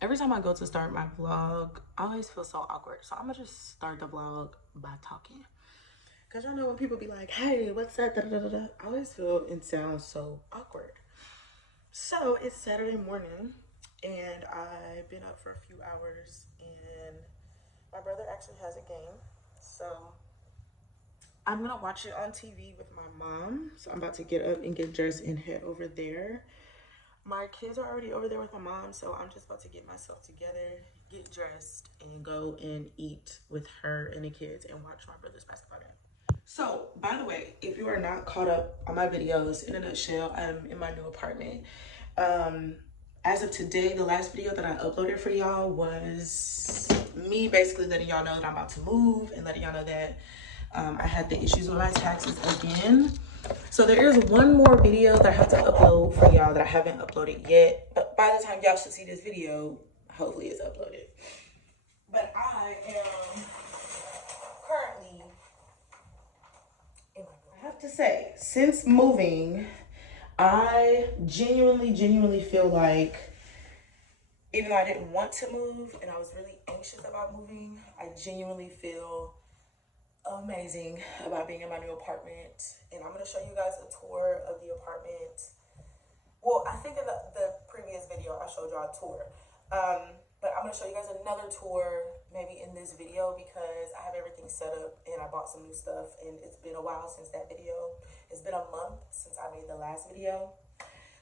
every time I go to start my vlog, I always feel so awkward. So I'm gonna just start the vlog by talking. Cause y'all know when people be like, hey, what's that? Da, da, da, da. I always feel and sound so awkward. So it's Saturday morning and I've been up for a few hours and my brother actually has a game. So I'm gonna watch it on TV with my mom. So I'm about to get up and get dressed and head over there. My kids are already over there with my mom, so I'm just about to get myself together, get dressed, and go and eat with her and the kids and watch my brother's basketball game. So, by the way, if you are not caught up on my videos, in a nutshell, I'm in my new apartment. As of today, the last video that I uploaded for y'all was me basically letting y'all know that I'm about to move and letting y'all know that I had the issues with my taxes again. So there is one more video that I have to upload for y'all that I haven't uploaded yet. But by the time y'all should see this video, hopefully it's uploaded. But I am currently I have to say, since moving, I genuinely feel like, even though I didn't want to move and I was really anxious about moving, I genuinely feel amazing about being in my new apartment. And I'm going to show you guys a tour of the apartment. Well, I think in the previous video I showed y'all a tour, but I'm going to show you guys another tour maybe in this video because I have everything set up and I bought some new stuff and it's been a while since that video. It's been a month since I made the last video,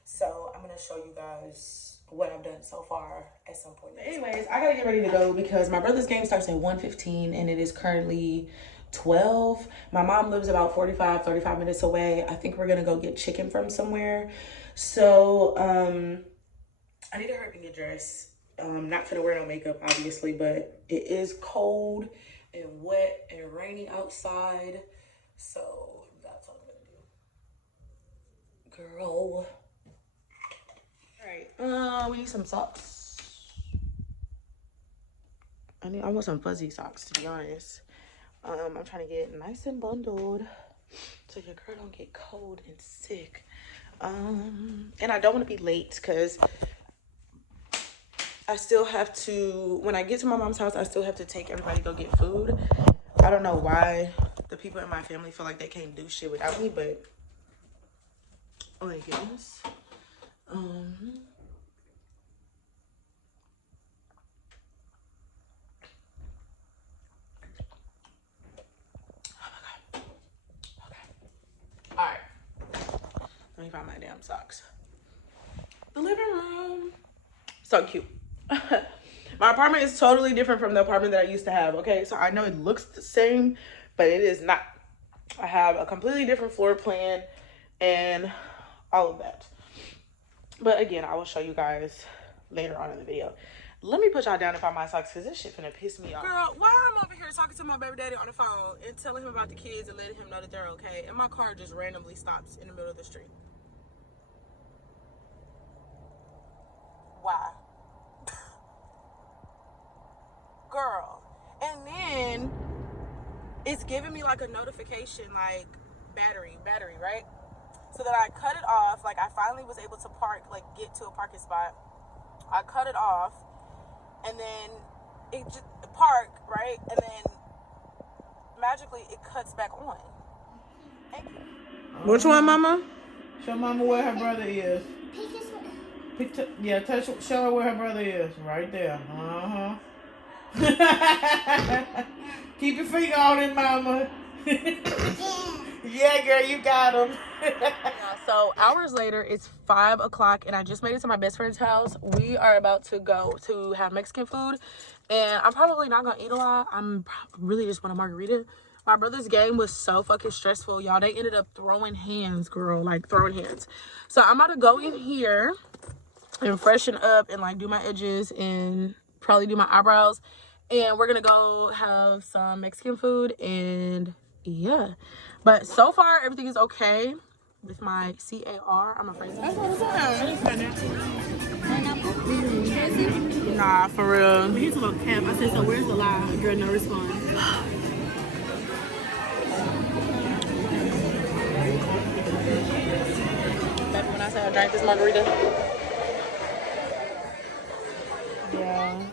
so I'm going to show you guys what I've done so far at some point. Anyways, I gotta get ready to go because my brother's game starts at 1:15 and it is currently 12. My mom lives about 35 minutes away. I think we're gonna go get chicken from somewhere. So I need to hurry up and get dressed. Not gonna wear no makeup obviously, but it is cold and wet and rainy outside, so that's what I'm gonna do. Girl. All right, we need some socks. I want some fuzzy socks, to be honest. I'm trying to get nice and bundled so your girl don't get cold and sick. And I don't want to be late because I still have to, when I get to my mom's house, I still have to take everybody to go get food. I don't know why the people in my family feel like they can't do shit without me, but oh my goodness. Alright, let me find my damn socks. The living room. So cute. My apartment is totally different from the apartment that I used to have, okay? So I know it looks the same, but it is not. I have a completely different floor plan and all of that. But again, I will show you guys later on in the video. Let me put y'all down and find my socks because this shit finna piss me off. Girl, why I'm over here talking to my baby daddy on the phone and telling him about the kids and letting him know that they're okay, and my car just randomly stops in the middle of the street? Why? Girl. And then it's giving me like a notification like battery, right? So that I cut it off. Like I finally was able to park, like get to a parking spot. I cut it off and then it just park, right? And then magically it cuts back on. Which one, mama? Show mama where her brother is. Yeah, show her where her brother is. Right there. Keep your finger on it, mama. Yeah, girl, you got him. So hours later, it's 5 o'clock and I just made it to my best friend's house. We are about to go to have Mexican food and I'm probably not gonna eat a lot. I'm really just want a margarita. My brother's game was so fucking stressful, y'all. They ended up throwing hands, girl, like throwing hands. So I'm about to go in here and freshen up and like do my edges and probably do my eyebrows, and we're gonna go have some Mexican food. And yeah, but so far everything is okay with my CAR. I'm afraid that's what I'm saying. Nah, for real. Here's a little cap. I said, so where's the lie? Girl, no response. Baby, when I say I drank this margarita, Yeah.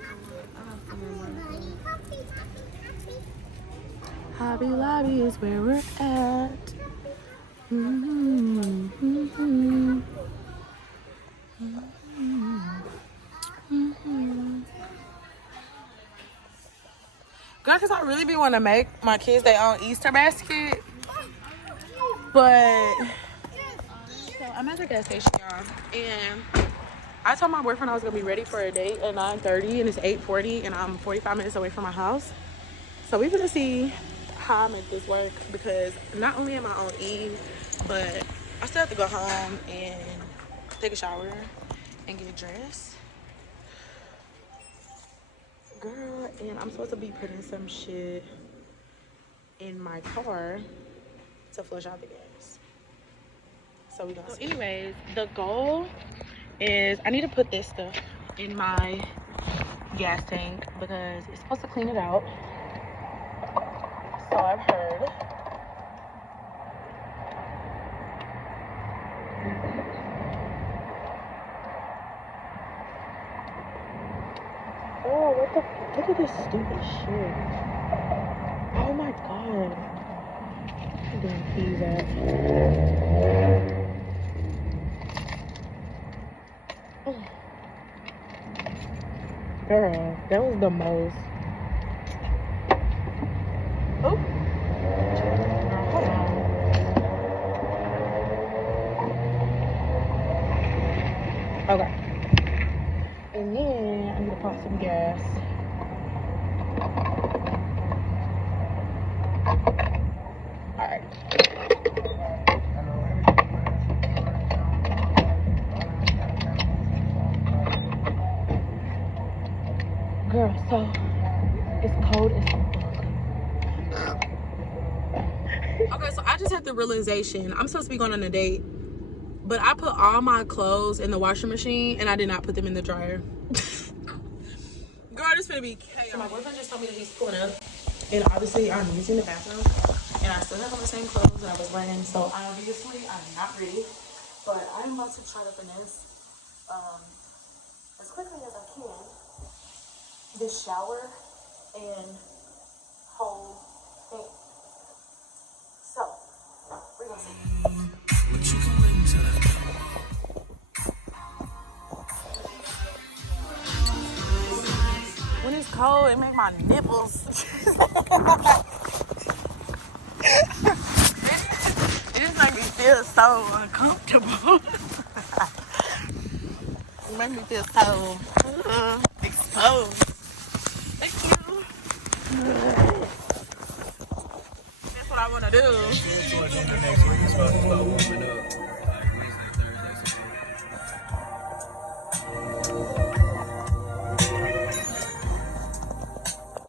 Hobby Lobby is where we're at. Girl, because I really be wanting to make my kids their own Easter basket. But, so I'm at the gas station, y'all. And I told my boyfriend I was going to be ready for a date at 9:30. And it's 8:40. And I'm 45 minutes away from my house. So we're going to see how I make this work. Because not only am I on Eve, but I still have to go home and take a shower and get dressed. Girl, and I'm supposed to be putting some shit in my car to flush out the gas. So we gonna see. Anyways, the goal is I need to put this stuff in my gas tank because it's supposed to clean it out. So I've heard. Oh, what the? Look at this stupid shit. Oh my god. I'm doing keys at. Girl, that was the most. Oh. Hold on. Okay. And then I need to pump some gas. Alright. Girl, so it's cold as fuck. Okay, so I just had the realization I'm supposed to be going on a date, but I put all my clothes in the washing machine and I did not put them in the dryer. Girl, this finna be chaos. So my boyfriend just told me that he's pulling up, and obviously I'm using the bathroom, and I still have on the same clothes that I was wearing, so obviously I'm not ready, but I'm about to try to finesse as quickly as I can this shower and whole thing. So, we're gonna see. When it's cold, it make my nipples. It just make me feel so uncomfortable. It make me feel so exposed. Thank you. That's what I want to do.